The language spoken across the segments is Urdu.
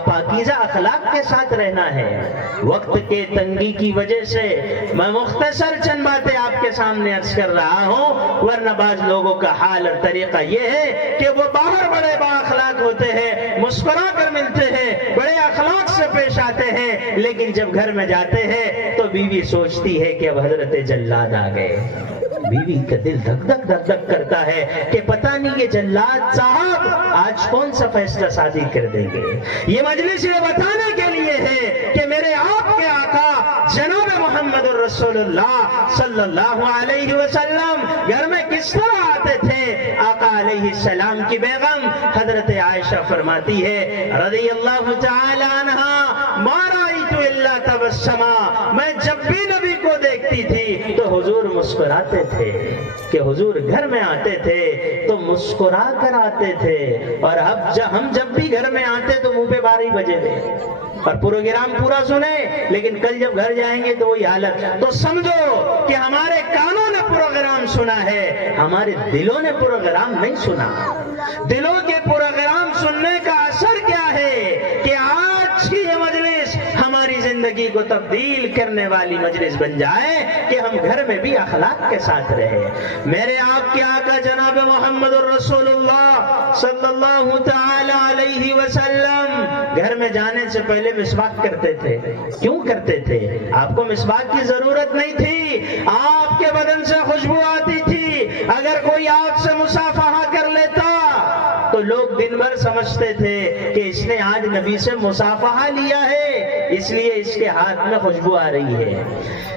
پاکیزہ اخلاق کے ساتھ رہنا ہے۔ وقت کے تنگی کی وجہ سے میں مختصر چند باتیں آپ کے سامنے عرض کر رہا ہوں، ورنہ بعض لوگوں کا حال اور طریقہ یہ ہے کہ وہ باہر بڑے با اخلاق ہوتے ہیں، مسکرا کر ملتے ہیں، بڑے اخلاق سے پیش آتے ہیں، لیکن جب گھر میں جاتے ہیں تو بیوی سوچتی ہے کہ اب حضرت جلاد آ گئے۔ بیوی کا دل دھک دھک دھک دھک کرتا ہے کہ پتہ نہیں یہ جلاد صاحب آج کون سا فیصلہ شادی کر دیں گے۔ یہ مجلس یہ بتانے کے لیے ہے کہ میرے آپ کے آقا جناب محمد الرسول اللہ صلی اللہ علیہ وسلم گھر میں کس طرح آتے تھے۔ آقا علیہ السلام کی بیگم حضرت عائشہ فرماتی ہے رضی اللہ تعالی عنہا، ما رأیت الا تبسما، میں جب بھی نبی کو دیکھتی تھی تو حضور مسکراتے تھے، کہ حضور گھر میں آتے تھے تو مسکرا کر آتے تھے، اور اب ہم جب بھی گھر میں آتے تو منہ پہ 12 بجے تھے اور پروگرام پورا سنے، لیکن کل جب گھر جائیں گے تو وہی حالت۔ تو سمجھو کہ ہمارے کانوں نے پروگرام سنا ہے، ہمارے دلوں نے پروگرام نہیں سنا۔ دلوں کے پروگرام سننے کا اثر کیا ہے کہ آج کی یہ مجلس ہماری زندگی کو تبدیل کرنے والی مجلس بن جائے کہ ہم گھر میں بھی اخلاق کے ساتھ رہے۔ میرے آپ کے آقا جناب محمد الرسول اللہ صلی اللہ تعالی علیہ وسلم گھر میں جانے سے پہلے مسواک کرتے تھے۔ کیوں کرتے تھے؟ آپ کو مسواک کی ضرورت نہیں تھی، آپ کے بدن سے خوشبو آتی تھی۔ اگر کوئی آپ سے مصافحہ کر لیتا تو لوگ دن بھر سمجھتے تھے کہ اس نے آج نبی سے مصافحہ لیا ہے، اس لیے اس کے ہاتھ میں خوشبو آ رہی ہے۔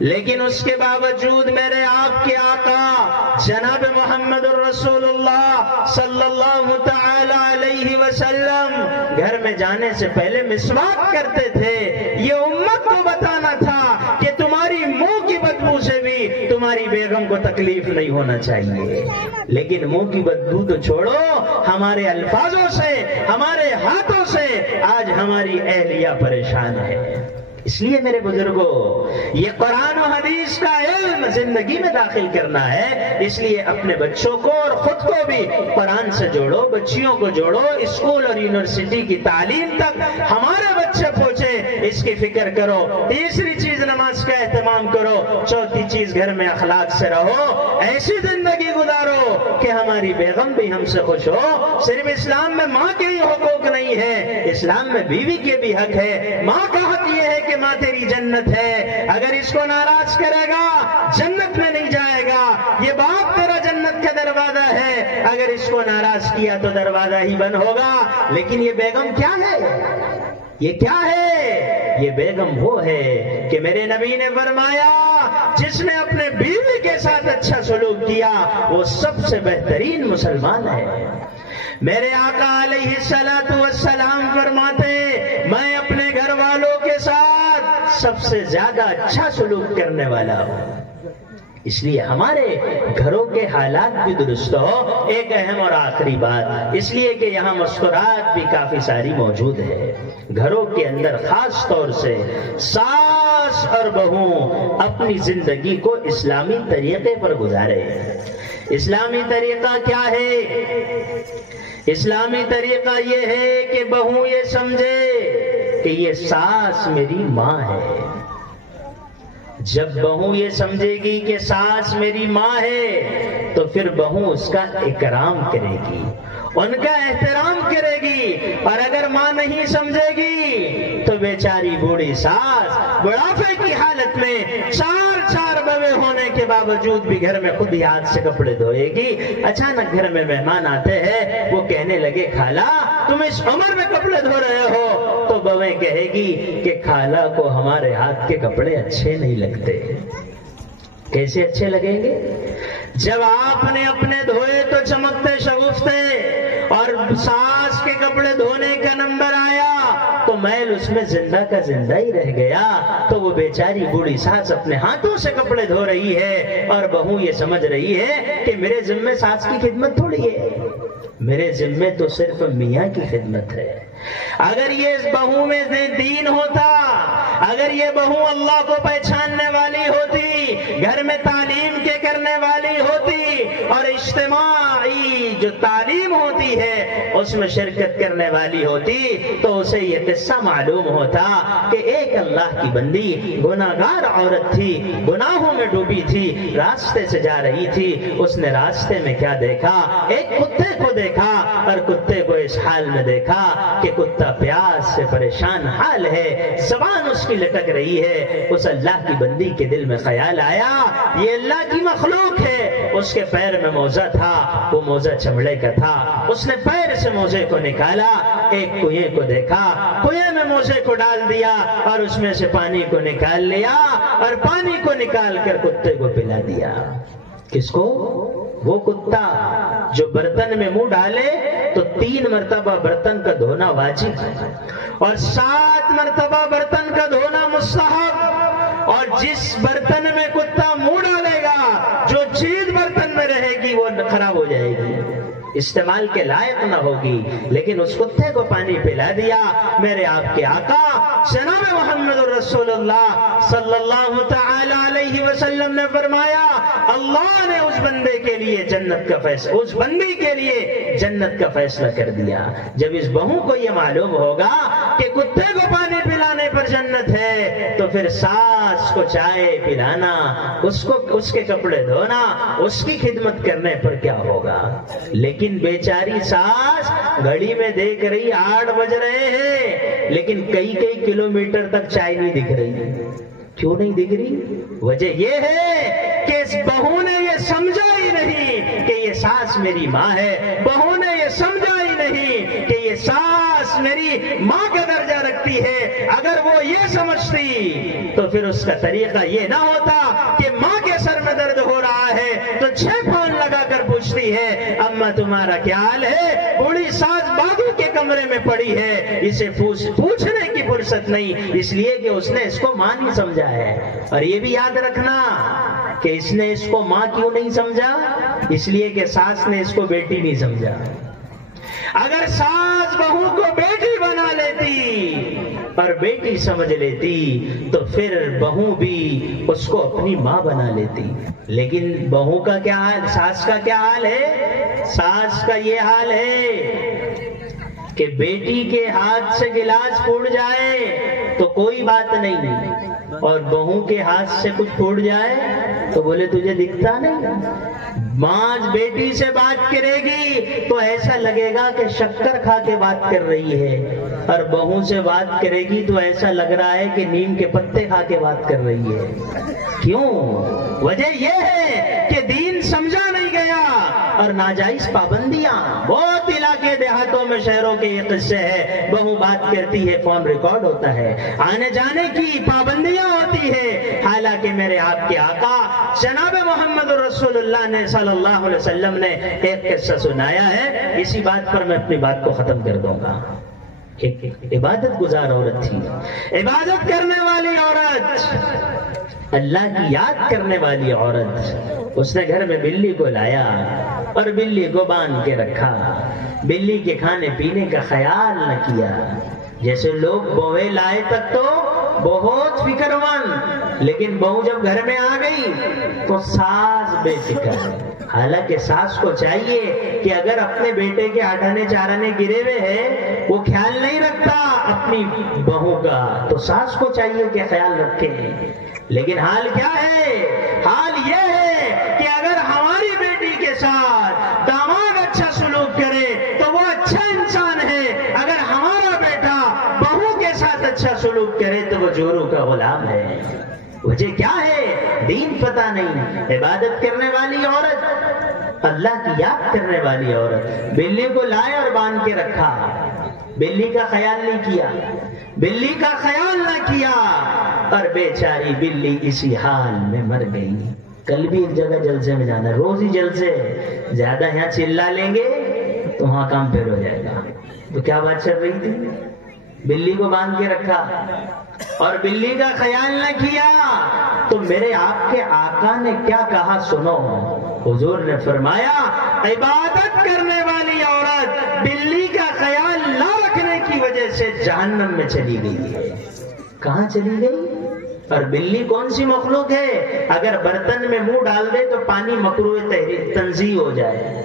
لیکن اس کے باوجود میرے آپ کے آقا جناب محمد الرسول اللہ صلی اللہ تعالی علیہ وسلم گھر میں جانے سے پہلے مسواک کرتے تھے۔ یہ امت کو بتانا تھا کہ تمہاری منہ کی بدبو سے بھی تمہاری بیگم کو تکلیف نہیں ہونا چاہیے، لیکن منہ کی بدبو تو چھوڑو، ہمارے الفاظوں سے، ہمارے ہاتھوں سے آج ہماری اہلیہ پریشان ہے۔ اس لیے میرے بزرگوں، یہ قرآن و حدیث کا علم زندگی میں داخل کرنا ہے، اس لیے اپنے بچوں کو اور خود کو بھی قرآن سے جوڑو، بچیوں کو جوڑو، اسکول اور یونیورسٹی کی تعلیم تک ہمارے بچے پہنچے، اس کی فکر کرو۔ تیسری چیز نماز کا اہتمام کرو، چوتھی چیز گھر میں اخلاق سے رہو، ایسی زندگی گزارو کہ ہماری بیگم بھی ہم سے خوش ہو۔ صرف اسلام میں ماں کے ہی حقوق نہیں ہے، اسلام میں بیوی کے بھی حق ہے۔ ماں کا حق یہ ہے کہ ماں تیری جنت ہے، اگر اس کو ناراض کرے گا جنت میں نہیں جائے گا۔ یہ باپ تیرا جنت کا دروازہ ہے، اگر اس کو ناراض کیا تو دروازہ ہی بند ہوگا۔ لیکن یہ بیگم کیا ہے؟ یہ کیا ہے؟ یہ بیگم وہ ہے کہ میرے نبی نے فرمایا جس نے اپنے بیوی کے ساتھ اچھا سلوک کیا وہ سب سے بہترین مسلمان ہے۔ میرے آقا علیہ الصلوۃ والسلام فرماتے میں اپنے گھر والوں کے ساتھ سب سے زیادہ اچھا سلوک کرنے والا ہوں۔ اس لیے ہمارے گھروں کے حالات بھی درست ہو۔ ایک اہم اور آخری بات، اس لیے کہ یہاں مسکراہٹ بھی کافی ساری موجود ہے، گھروں کے اندر خاص طور سے ساس اور بہو اپنی زندگی کو اسلامی طریقے پر گزارے۔ اسلامی طریقہ کیا ہے؟ اسلامی طریقہ یہ ہے کہ بہو یہ سمجھے کہ یہ ساس میری ماں ہے۔ جب بہو یہ سمجھے گی کہ ساس میری ماں ہے تو پھر بہو اس کا اکرام کرے گی، ان کا احترام کرے گی۔ اور اگر ماں نہیں سمجھے گی تو بیچاری بوڑھی ساس بڑھاپے کی حالت میں چار بوے ہونے کے باوجود بھی گھر میں خود ہی ہاتھ سے کپڑے دھوئے گی۔ اچانک گھر میں مہمان آتے ہیں، وہ کہنے لگے خالہ تم اس عمر میں کپڑے دھو رہے ہو، تو بویں کہے گی کہ خالہ کو ہمارے ہاتھ کے کپڑے اچھے نہیں لگتے۔ کیسے اچھے لگیں گے؟ جب آپ نے اپنے دھوئے تو چمکتے شگفتے اور ساس کے کپڑے دھونے کا نمبر آیا تو میل اس میں زندہ کا زندہ ہی رہ گیا۔ تو وہ بیچاری بوڑھی ساس اپنے ہاتھوں سے کپڑے دھو رہی ہے اور بہو یہ سمجھ رہی ہے کہ میرے ذمے ساس کی خدمت تھوڑی ہے، میرے ذمے تو صرف میاں کی خدمت ہے۔ اگر یہ اس بہو میں دین ہوتا، اگر یہ بہو اللہ کو پہچاننے والی ہوتی، گھر میں تعلیم کے کرنے والی ہوتی اور اجتماعی جو تعلیم ہوتی ہے اس میں شرکت کرنے والی ہوتی تو اسے یہ قصہ معلوم ہوتا کہ ایک اللہ کی بندی گناہگار عورت تھی، گناہوں میں ڈوبی تھی، راستے سے جا رہی تھی، اس نے راستے میں کیا دیکھا؟ ایک کتے کو دیکھا، اور کتے کو اس حال میں دیکھا کہ کتا پیاس سے پریشان حال ہے، زبان اس کی لٹک رہی ہے۔ اس اللہ کی بندی کے دل میں خیال آیا یہ اللہ کی مخلوق ہے۔ اس کے پیر میں موزہ تھا، وہ موزہ چمڑے کا تھا، اس نے پیر سے موزے کو نکالا، ایک کنویں کو دیکھا، کنویں میں موزے کو ڈال دیا اور اس میں سے پانی کو نکال لیا اور پانی کو نکال کر کتے کو پلا دیا۔ کس کو؟ وہ کتا جو برتن میں منہ ڈالے تو 3 مرتبہ برتن کا دھونا واجب اور 7 مرتبہ برتن کا دھونا مستحب، اور جس برتن میں کتا منہ ڈالے گا، جو چیز برتن میں رہے گی وہ خراب ہو جائے گی، استعمال کے لائق نہ ہوگی، لیکن اس کتے کو پانی پلا دیا۔ میرے آپ کے آقا جناب محمد رسول اللہ صلی اللہ تعالی علیہ وسلم نے فرمایا اللہ نے اس بندے کے لیے جنت کا فیصلہ، اس بندی کے لیے جنت کا فیصلہ کر دیا۔ جب اس بہو کو یہ معلوم ہوگا کہ کتے کو پانی پلانے پر جنت ہے تو پھر ساس کو چائے پلانا، اس کے کپڑے دھونا، اس کی خدمت کرنے پر کیا ہوگا؟ لیکن بیچاری ساس گھڑی میں دیکھ رہی 8 بج رہے ہیں، لیکن کئی کلومیٹر تک چائے نہیں دکھ رہی۔ کیوں نہیں دکھ رہی؟ وجہ یہ ہے کہ اس بہو نے یہ سمجھا ہی نہیں کہ یہ ساس میری ماں ہے، بہو نے یہ سمجھا ہی نہیں کہ یہ ساس میری ماں کا درجہ رکھتی ہے۔ اگر وہ یہ سمجھتی تو پھر اس کا طریقہ یہ نہ ہوتا کہ ماں کے سر میں درد ہو رہا ہے تو 6 فون لگا کر پوچھتی ہے اماں تمہارا کیا حال ہے؟ بوڑھی ساس بازو کے کمرے میں پڑی ہے، اسے پوچھنے کی فرصت نہیں، اس لیے کہ اس نے اس کو ماں نہیں سمجھا ہے۔ اور یہ بھی یاد رکھنا کہ اس نے اس کو ماں کیوں نہیں سمجھا؟ اس لیے کہ ساس نے اس کو بیٹی نہیں سمجھا۔ اگر ساس بہو کو بیٹی بنا لیتی اور بیٹی سمجھ لیتی تو پھر بہو بھی اس کو اپنی ماں بنا لیتی، لیکن بہو کا کیا حال، ساس کا کیا حال ہے؟ ساس کا یہ حال ہے کہ بیٹی کے ہاتھ سے گلاس پھوٹ جائے تو کوئی بات نہیں، اور بہو کے ہاتھ سے کچھ پھوٹ جائے تو بولے تجھے دکھتا نہیں۔ ماں بیٹی سے بات کرے گی تو ایسا لگے گا کہ شکر کھا کے بات کر رہی ہے، اور بہو سے بات کرے گی تو ایسا لگ رہا ہے کہ نیم کے پتے کھا کے بات کر رہی ہے۔ کیوں؟ وجہ یہ ہے کہ دین سمجھا نہیں گیا اور ناجائز پابندیاں۔ بہت علاقے دیہاتوں میں شہروں کے یہ قصے ہیں، بہو بات کرتی ہے، فون ریکارڈ ہوتا ہے، آنے جانے کی پابندیاں ہوتی ہے، حالانکہ میرے آپ کے آقا جناب محمد رسول اللہ نے صلی اللہ علیہ وسلم نے ایک قصہ سنایا ہے۔ اسی بات پر میں اپنی بات کو ختم کر دوں گا۔ ایک عبادت گزار عورت تھی، عبادت کرنے والی عورت، اللہ کی یاد کرنے والی عورت۔ اس نے گھر میں بلی کو لایا اور بلی کو باندھ کے رکھا، بلی کے کھانے پینے کا خیال نہ کیا۔ جیسے لوگ بوے لائے تک تو بہت فکر مند، لیکن بہو جب گھر میں آ گئی تو ساس بے فکر۔ حالانکہ ساس کو چاہیے کہ اگر اپنے بیٹے کے آٹھانے چارانے گرے ہوئے ہیں وہ خیال نہیں رکھتا اپنی بہو کا، تو ساس کو چاہیے کہ خیال رکھے، لیکن حال کیا ہے؟ حال یہ ہے کہ اگر ہماری بیٹی کے ساتھ داماد اچھا سلوک کرے تو وہ اچھا انسان ہے، اگر ہمارا بیٹا بہو کے ساتھ اچھا سلوک کرے تو وہ جورو کا غلام ہے۔ وجہ کیا ہے؟ دین پتہ نہیں۔ عبادت کرنے والی عورت، اللہ کی یاد کرنے والی عورت، بلی کو لائے اور باندھ کے رکھا، بلی کا خیال نہیں کیا، بلی کا خیال نہ کیا، اور بیچاری بلی اسی حال میں مر گئی۔ کل بھی ایک جگہ جلسے میں جانا ہے، روز ہی جلسے، زیادہ یہاں چلا لیں گے تو وہاں کام پھر ہو جائے گا۔ تو کیا بات چل رہی تھی؟ بلی کو باندھ کے رکھا اور بلی کا خیال نہ کیا، تو میرے آپ کے آقا نے کیا کہا سنو۔ حضور نے فرمایا عبادت کرنے والی عورت بلی کا خیال نہ رکھنے کی وجہ سے جہنم میں چلی گئی ہے۔ کہاں چلی گئی؟ اور بلی کون سی مخلوق ہے؟ اگر برتن میں منہ ڈال دے تو پانی مکروہ تنزیہ ہو جائے،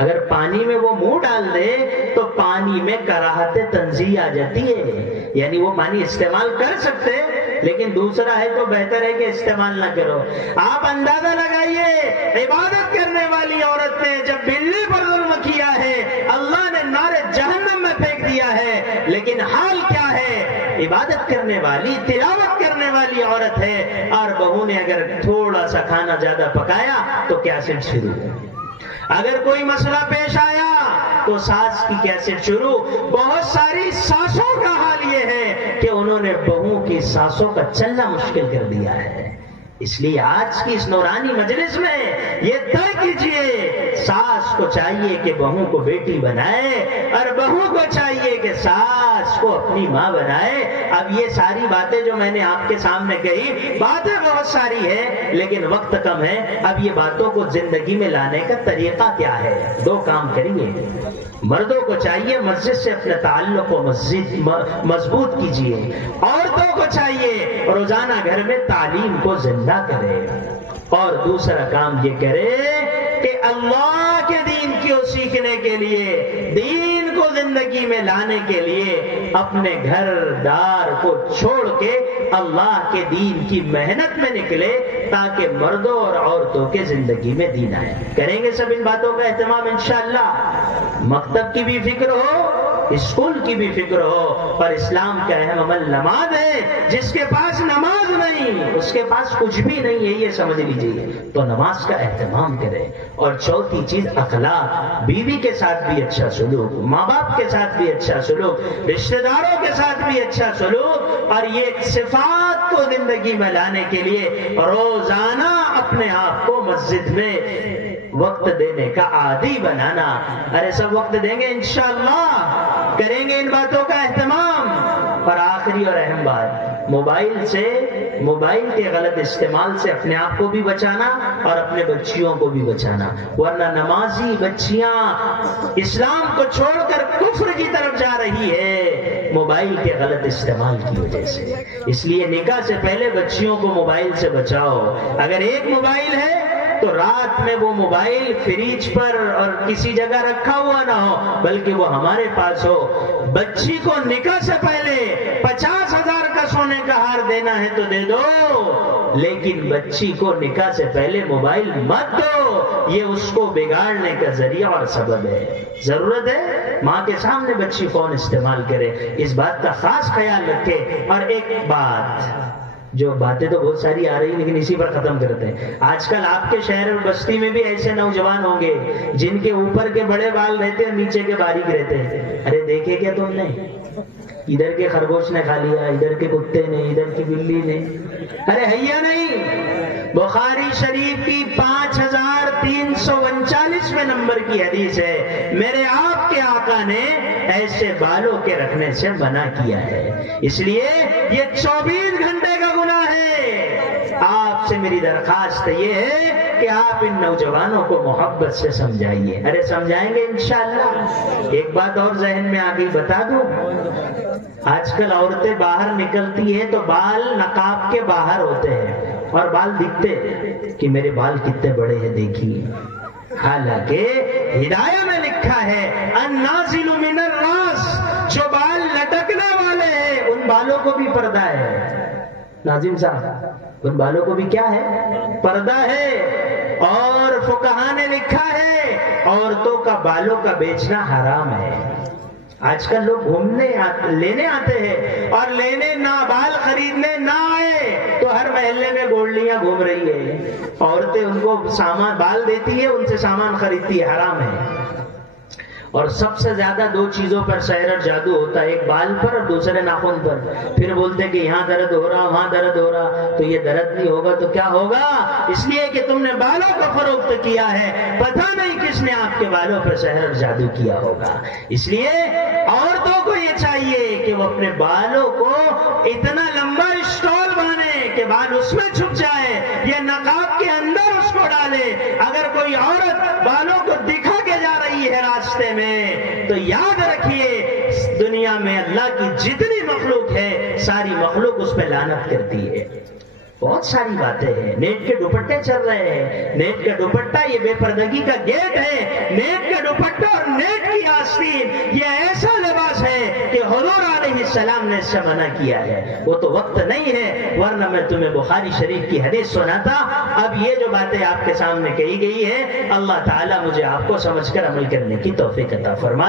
اگر پانی میں وہ منہ ڈال دے تو پانی میں کراہت تنزیہ آ جاتی ہے، یعنی وہ پانی استعمال کر سکتے لیکن دوسرا ہے تو بہتر ہے کہ استعمال نہ کرو۔ آپ اندازہ لگائیے، عبادت کرنے والی عورت نے جب بلی پر ظلم کیا ہے اللہ نے نار جہنم میں پھینک دیا ہے، لیکن حال کیا ہے؟ عبادت کرنے والی، تلاوت کرنے والی عورت ہے، اور بہو نے اگر تھوڑا سا کھانا زیادہ پکایا تو کیسٹ شروع، اگر کوئی مسئلہ پیش آیا تو ساس کی کیسٹ شروع۔ بہت ساری ساسوں کا حال یہ ہے کہ انہوں نے بہو کی ساسوں کا چلنا مشکل کر دیا ہے۔ اس لیے آج کی اس نورانی مجلس میں یہ طے کیجئے، ساس کو چاہیے کہ بہو کو بیٹی بنائے اور بہو کو چاہیے کہ ساس کو اپنی ماں بنائے۔ اب یہ ساری باتیں جو میں نے آپ کے سامنے کہی، باتیں بہت ساری ہیں لیکن وقت کم ہے۔ اب یہ باتوں کو زندگی میں لانے کا طریقہ کیا ہے؟ دو کام کریے۔ مردوں کو چاہیے مسجد سے اپنے تعلق کو مضبوط کیجئے، عورتوں کو چاہیے روزانہ گھر میں تعلیم کو زندہ کرے، اور دوسرا کام یہ کرے کہ اللہ کے دین کو سیکھنے کے لیے، دین کو زندگی میں لانے کے لیے اپنے گھر دار کو چھوڑ کے اللہ کے دین کی محنت میں نکلے، تاکہ مردوں اور عورتوں کے زندگی میں دین آئے۔ کریں گے سب ان باتوں کا اہتمام انشاءاللہ۔ مکتب کی بھی فکر ہو، اسکول کی بھی فکر ہو، اور اسلام کا اہم عمل نماز ہے۔ جس کے پاس نماز نہیں اس کے پاس کچھ بھی نہیں ہے، یہ سمجھ لیجیے، تو نماز کا اہتمام کرے۔ اور چوتھی چیز اخلاق، بیوی کے ساتھ بھی اچھا سلوک، ماں باپ کے ساتھ بھی اچھا سلوک، رشتہ داروں کے ساتھ بھی اچھا سلوک، اور یہ صفات کو زندگی میں لانے کے لیے روزانہ اپنے آپ کو مسجد میں وقت دینے کا عادی بنانا۔ ارے سب وقت دیں گے انشاءاللہ، کریں گے ان باتوں کا اہتمام۔ اور آخری اور اہم بات، موبائل کے غلط استعمال سے اپنے آپ کو بھی بچانا اور اپنے بچیوں کو بھی بچانا، ورنہ نمازی بچیاں اسلام کو چھوڑ کر کفر کی طرف جا رہی ہے موبائل کے غلط استعمال کی وجہ سے۔ اس لیے نکاح سے پہلے بچیوں کو موبائل سے بچاؤ۔ اگر ایک موبائل ہے تو رات میں وہ موبائل فریج پر اور کسی جگہ رکھا ہوا نہ ہو، بلکہ وہ ہمارے پاس ہو۔ بچی کو نکاح سے پہلے 50,000 کا سونے کا ہار دینا ہے تو دے دو، لیکن بچی کو نکاح سے پہلے موبائل مت دو، یہ اس کو بگاڑنے کا ذریعہ اور سبب ہے۔ ضرورت ہے ماں کے سامنے بچی فون استعمال کرے، اس بات کا خاص خیال رکھے۔ اور ایک بات، جو باتیں تو بہت ساری آ رہی لیکن اسی پر ختم کرتے ہیں۔ آج کل آپ کے شہر اور بستی میں بھی ایسے نوجوان ہوں گے جن کے اوپر کے بڑے بال رہتے ہیں، نیچے کے باریک رہتے ہیں۔ ارے دیکھے کیا تم نے؟ ادھر کے خرگوش نے کھا لیا، ادھر کے کتے نے، ادھر کی بلی نے۔ ارے حیا نہیں، بخاری شریف کی 5339 نمبر کی حدیث ہے، میرے آپ کے آقا نے ایسے بالوں کے رکھنے سے منع کیا ہے۔ اس لیے یہ 24 گھنٹے کا گناہ ہے۔ آپ سے میری درخواست یہ ہے کہ آپ ان نوجوانوں کو محبت سے سمجھائیے۔ ارے سمجھائیں گے انشاءاللہ۔ ایک بات اور ذہن میں آ گئی، بتا دوں، آج کل عورتیں باہر نکلتی ہیں تو بال نقاب کے باہر ہوتے ہیں اور بال دکھتے کہ میرے بال کتنے بڑے ہیں دیکھیے، حالانکہ ہدایہ میں لکھا ہے النازل من الراس، جو بال لٹکنے والے ہیں ان بالوں کو بھی پردہ ہے۔ ناظم صاحب، ان بالوں کو بھی کیا ہے؟ پردہ ہے۔ اور فقہاء نے لکھا ہے عورتوں کا بالوں کا بیچنا حرام ہے۔ آج کل لوگ لینے آتے ہیں، اور لینے نہ بال خریدنے نہ آئے تو ہر محلے میں گولڈیاں گھوم رہی ہے، عورتیں ان کو سامان بال دیتی ہے، ان سے سامان خریدتی ہے، حرام ہے۔ اور سب سے زیادہ دو چیزوں پر سحر اور جادو ہوتا ہے، ایک بال پر اور دوسرے ناخن پر۔ پھر بولتے کہ یہاں درد ہو رہا، وہاں درد ہو رہا، تو یہ درد نہیں ہوگا تو کیا ہوگا؟ اس لیے کہ تم نے بالوں کو فروخت کیا ہے، پتہ نہیں کس نے آپ کے بالوں پر سحر اور جادو کیا ہوگا۔ اس لیے عورتوں کو یہ چاہیے کہ وہ اپنے بالوں کو اتنا لمبا اسٹال بنے کہ بال اس میں چھپ جائے، یہ نقاب کے اندر اس کو ڈالے۔ اگر کوئی عورت بالوں کو دکھا کے جا رہی ہے راستے میں تو یاد رکھیے دنیا میں اللہ کی جتنی مخلوق ہے ساری مخلوق اس پہ لعنت کرتی ہے۔ بہت ساری باتیں ہیں. نیٹ کے دوپٹے چل رہے ہیں. نیٹ کا دوپٹہ یہ بے پردگی کا گیٹ ہے. نیٹ کا دوپٹہ اور نیٹ کی آستین یہ ایسا لباس ہے کہ حضور علیہ السلام نے اس سے منع کیا ہے. وہ تو وقت نہیں ہے، ورنہ میں تمہیں بخاری شریف کی حدیث سناتا. اب یہ جو باتیں آپ کے سامنے کہی گئی ہیں، اللہ تعالیٰ مجھے آپ کو سمجھ کر عمل کرنے کی توفیق عطا فرمائے.